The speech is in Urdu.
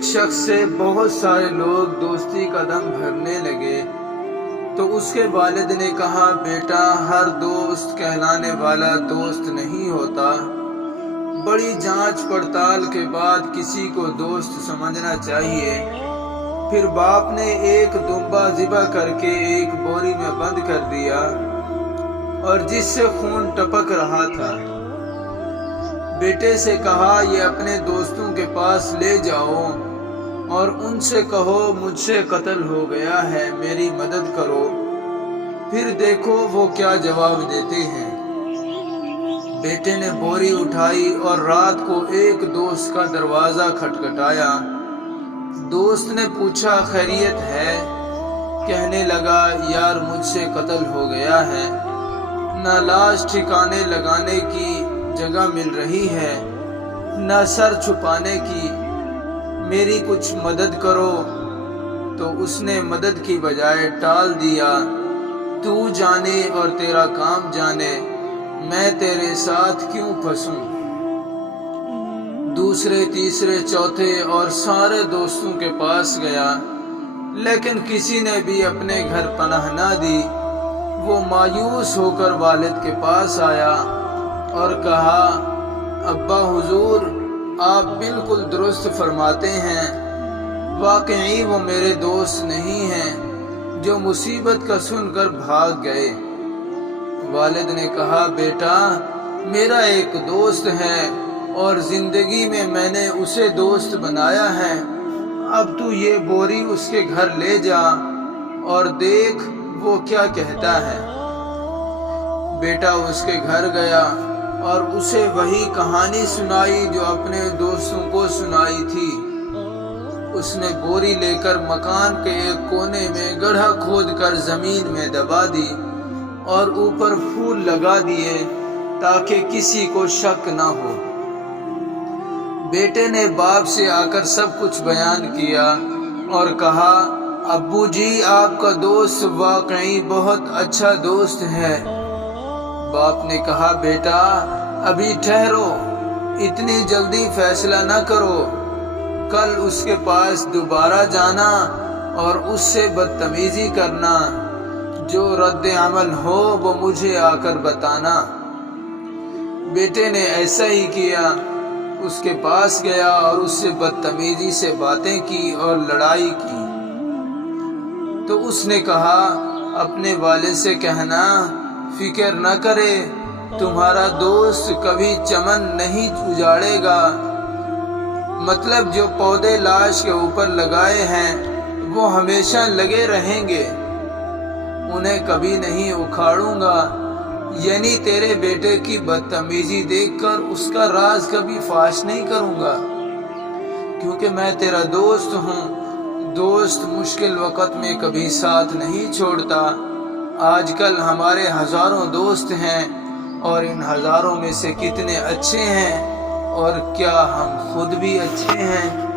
ایک شخص سے بہت سارے لوگ دوستی کا دم بھرنے لگے تو اس کے والد نے کہا، بیٹا، ہر دوست کہلانے والا دوست نہیں ہوتا، بڑی جانچ پڑتال کے بعد کسی کو دوست سمجھنا چاہیے۔ پھر باپ نے ایک دمبا ذبح کر کے ایک بوری میں بند کر دیا اور جس سے خون ٹپک رہا تھا۔ بیٹے سے کہا، یہ اپنے دوستوں کے پاس لے جاؤ اور ان سے کہو مجھ سے قتل ہو گیا ہے، میری مدد کرو، پھر دیکھو وہ کیا جواب دیتے ہیں۔ بیٹے نے بوری اٹھائی اور رات کو ایک دوست کا دروازہ کھٹکھٹایا۔ دوست نے پوچھا، خیریت ہے؟ کہنے لگا، یار مجھ سے قتل ہو گیا ہے، نہ لاش ٹھکانے لگانے کی جگہ مل رہی ہے، نہ سر چھپانے کی، میری کچھ مدد کرو۔ تو اس نے مدد کی بجائے ٹال دیا، تو جانے اور تیرا کام جانے، میں تیرے ساتھ کیوں پھنسوں۔ دوسرے، تیسرے، چوتھے اور سارے دوستوں کے پاس گیا، لیکن کسی نے بھی اپنے گھر پناہ نہ دی۔ وہ مایوس ہو کر والد کے پاس آیا اور کہا، ابا حضور، آپ بالکل درست فرماتے ہیں، واقعی وہ میرے دوست نہیں ہیں جو مصیبت کا سن کر بھاگ گئے۔ والد نے کہا، بیٹا، میرا ایک دوست ہے اور زندگی میں نے اسے دوست بنایا ہے، اب تو یہ بوری اس کے گھر لے جا اور دیکھ وہ کیا کہتا ہے۔ بیٹا اس کے گھر گیا اور اسے وہی کہانی سنائی جو اپنے دوستوں کو سنائی تھی۔ اس نے بوری لے کر مکان کے ایک کونے میں گڑھا کھود کر زمین میں دبا دی اور اوپر پھول لگا دیے تاکہ کسی کو شک نہ ہو۔ بیٹے نے باپ سے آ کر سب کچھ بیان کیا اور کہا، ابو جی، آپ کا دوست واقعی بہت اچھا دوست ہے۔ باپ نے کہا، بیٹا، ابھی ٹھہرو، اتنی جلدی فیصلہ نہ کرو، کل اس کے پاس دوبارہ جانا اور اس سے بدتمیزی کرنا، جو رد عمل ہو وہ مجھے آ کر بتانا۔ بیٹے نے ایسا ہی کیا، اس کے پاس گیا اور اس سے بدتمیزی سے باتیں کی اور لڑائی کی۔ تو اس نے کہا، اپنے والد سے کہنا فکر نہ کرے، تمہارا دوست کبھی چمن نہیں اجاڑے گا، مطلب جو پودے لاش کے اوپر لگائے ہیں وہ ہمیشہ لگے رہیں گے، انہیں کبھی نہیں اکھاڑوں گا، یعنی تیرے بیٹے کی بدتمیزی دیکھ کر اس کا راز کبھی فاش نہیں کروں گا، کیونکہ میں تیرا دوست ہوں۔ دوست مشکل وقت میں کبھی ساتھ نہیں چھوڑتا۔ آج کل ہمارے ہزاروں دوست ہیں اور ان ہزاروں میں سے کتنے اچھے ہیں اور کیا ہم خود بھی اچھے ہیں؟